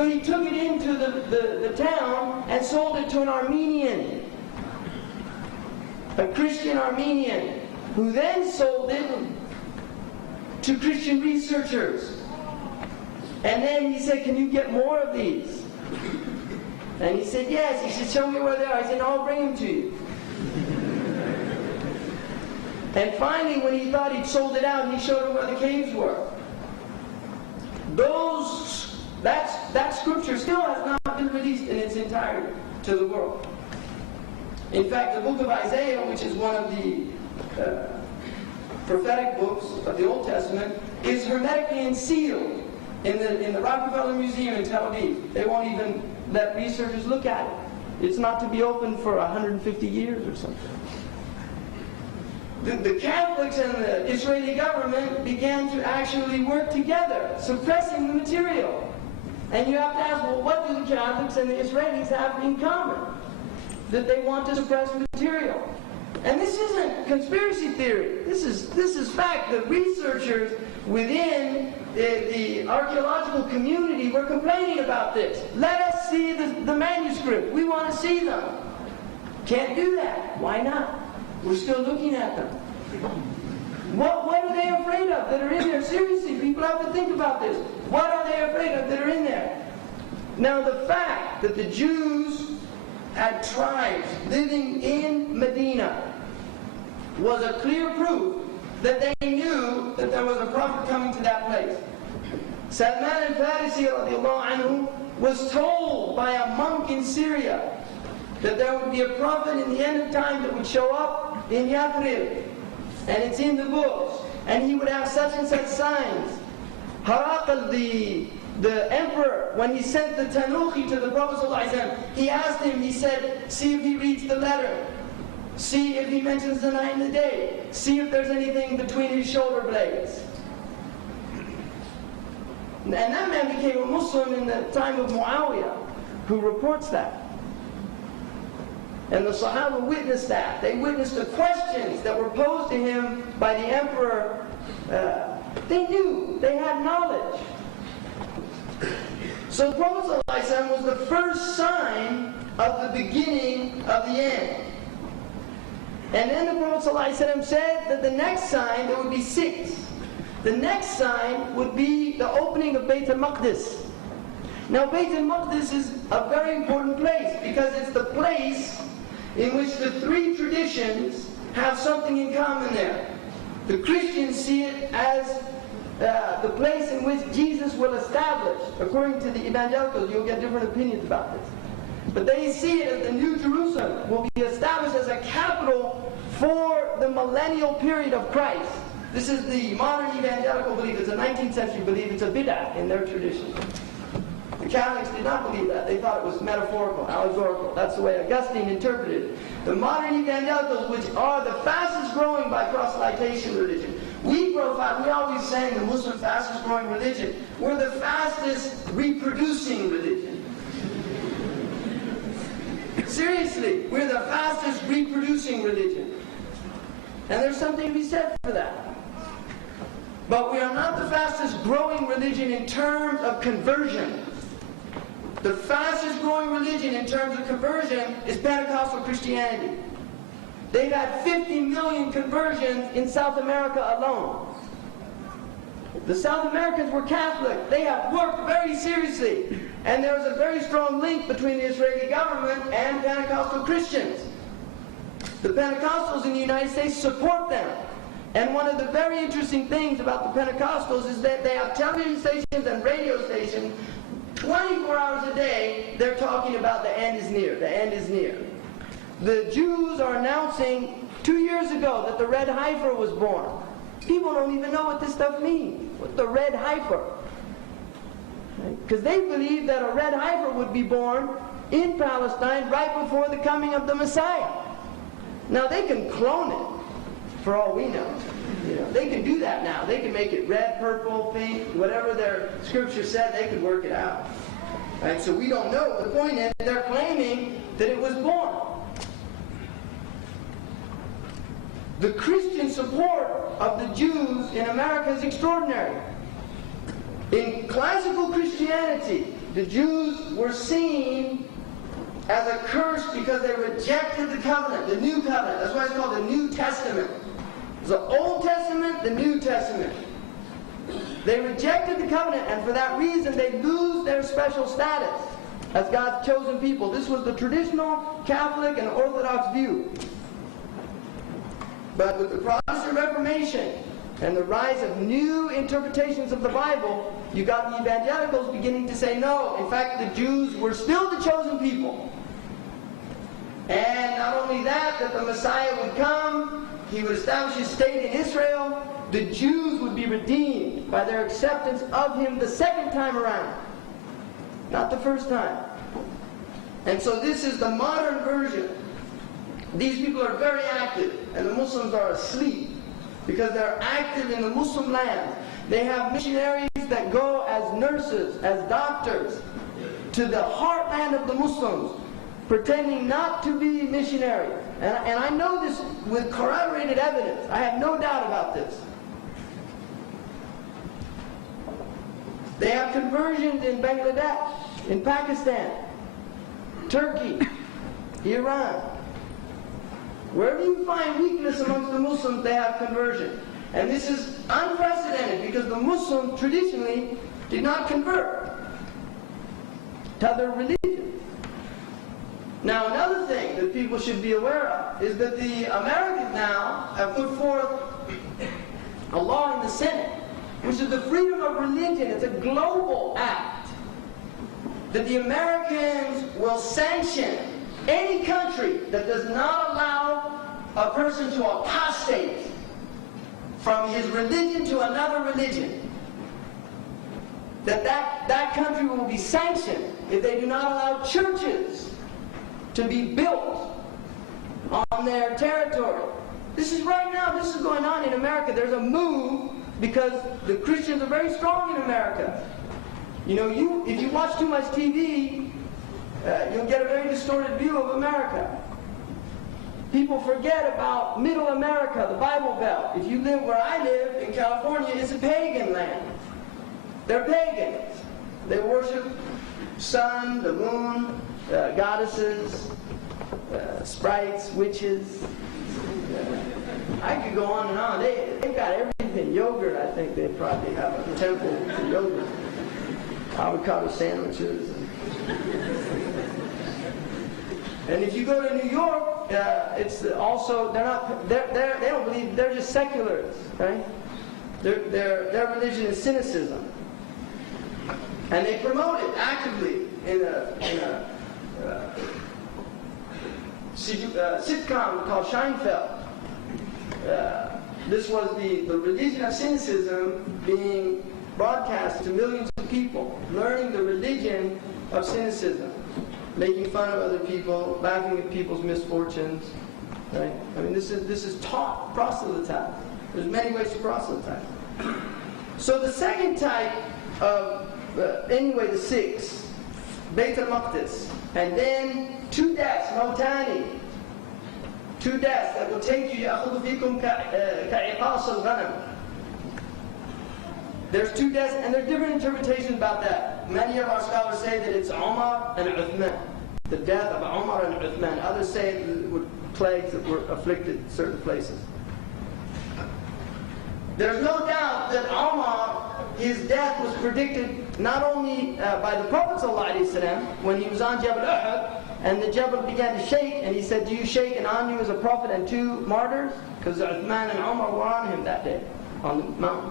So he took it into the town and sold it to an Armenian, a Christian Armenian, who then sold it to Christian researchers. And then he said, can you get more of these? And he said, yes. He said, show me where they are. I said, no, I'll bring them to you. And finally, when he thought he'd sold it out, he showed him where the caves were. That scripture still has not been released in its entirety to the world. In fact, the book of Isaiah, which is one of the prophetic books of the Old Testament, is hermetically unsealed in the Rockefeller Museum in Tel Aviv. They won't even let researchers look at it. It's not to be opened for 150 years or something. The Catholics and the Israeli government began to actually work together, suppressing the material. And you have to ask, well, what do the Catholics and the Israelis have in common? That they want to suppress material. And this isn't conspiracy theory. This is fact. The researchers within the archaeological community were complaining about this. Let us see the manuscript. We want to see them. Can't do that. Why not? We're still looking at them. What are they afraid of that are in there? Seriously, people have to think about this. What are they afraid of that are in there? Now, the fact that the Jews had tribes living in Medina was a clear proof that they knew that there was a prophet coming to that place. Salman al-Farisi radiallahu anhu was told by a monk in Syria that there would be a prophet in the end of time that would show up in Yathrib, and it's in the books, and he would have such and such signs. Haraqal, the emperor, when he sent the Tanuchi to the Prophet ﷺ, he asked him, he said, see if he reads the letter, see if he mentions the night and the day, see if there's anything between his shoulder blades. And that man became a Muslim in the time of Muawiyah, who reports that. And the Sahaba witnessed that. They witnessed the questions that were posed to him by the emperor. They knew, they had knowledge. So the Prophet ﷺ was the first sign of the beginning of the end. And then the Prophet ﷺ said that the next sign, there would be 6. The next sign would be the opening of Bayt al-Maqdis. Now Bayt al-Maqdis is a very important place because it's the place in which the 3 traditions have something in common there. The Christians see it as the place in which Jesus will establish. According to the evangelicals, you'll get different opinions about this. But they see it as the New Jerusalem will be established as a capital for the millennial period of Christ. This is the modern evangelical belief. It's a 19th century belief. It's a bid'ah in their tradition. The Catholics did not believe that. They thought it was metaphorical, allegorical. That's the way Augustine interpreted it. The modern evangelicals, which are the fastest growing by proselytation religion. We always say the Muslim fastest growing religion. We're the fastest reproducing religion. Seriously, we're the fastest reproducing religion. And there's something to be said for that. But we are not the fastest growing religion in terms of conversion. The fastest growing religion in terms of conversion is Pentecostal Christianity. They've had 50 million conversions in South America alone. The South Americans were Catholic. They have worked very seriously. And there is a very strong link between the Israeli government and Pentecostal Christians. The Pentecostals in the United States support them. And one of the very interesting things about the Pentecostals is that they have television stations and radio stations 24 hours a day. They're talking about the end is near, the end is near. The Jews are announcing 2 years ago that the red heifer was born. People don't even know what this stuff means. What the red heifer? Because they believe that a red heifer would be born in Palestine right before the coming of the Messiah. Now they can clone it, for all we know. They can do that now. They can make it red, purple, pink, whatever their scripture said, they could work it out. Right? So we don't know. The point is, they're claiming that it was born. The Christian support of the Jews in America is extraordinary. In classical Christianity, the Jews were seen as a curse because they rejected the covenant, the new covenant. That's why it's called the New Testament. The Old Testament, the New Testament. They rejected the covenant, and for that reason they lose their special status as God's chosen people. This was the traditional Catholic and Orthodox view. But with the Protestant Reformation and the rise of new interpretations of the Bible, you got the evangelicals beginning to say no. In fact, the Jews were still the chosen people. And not only that the Messiah would come, he would establish his state in Israel, the Jews would be redeemed by their acceptance of him the second time around, not the first time. And so this is the modern version. These people are very active, and the Muslims are asleep because they're active in the Muslim land. They have missionaries that go as nurses, as doctors, to the heartland of the Muslims, pretending not to be missionaries. And I know this with corroborated evidence. I have no doubt about this. They have conversions in Bangladesh, in Pakistan, Turkey, Iran. Wherever you find weakness amongst the Muslims, they have conversion. And this is unprecedented because the Muslims traditionally did not convert to other religions. Now, another thing that people should be aware of is that the Americans now have put forth a law in the Senate, which is the freedom of religion. It's a global act that the Americans will sanction any country that does not allow a person to apostate from his religion to another religion. That country will be sanctioned if they do not allow churches to be built on their territory. This is right now, this is going on in America. There's a move because the Christians are very strong in America. You know, if you watch too much TV, you'll get a very distorted view of America. People forget about Middle America, the Bible Belt. If you live where I live, in California, it's a pagan land. They're pagans. They worship sun, the moon, goddesses, sprites, witches. I could go on and on. They've got everything. Yogurt, I think they probably have a temple for yogurt. Avocado sandwiches. And if you go to New York, it's also, they don't believe, they're just seculars, right? Their religion is cynicism. And they promote it actively in a sitcom called Seinfeld. This was the religion of cynicism being broadcast to millions of people, learning the religion of cynicism, making fun of other people, laughing at people's misfortunes. Right? I mean, this is taught proselytizing. There's many ways to proselytize. So the second type of, the six, Beit al-Maqdis, and then 2 deaths, Mautani, 2 deaths that will take you, يَأْخُذُ فِيكُمْ كَعِقَاصِ الْغَنَمِ. There's 2 deaths, and there are different interpretations about that. Many of our scholars say that it's Umar and Uthman, the death of Umar and Uthman. Others say it were plagues that were afflicted certain places. There's no doubt that Umar, his death was predicted not only by the Prophet ﷺ when he was on Jabal Uhud, and the Jabal began to shake, and he said, "Do you shake, and on you is a prophet and 2 martyrs?" Because Uthman and Umar were on him that day, on the mountain.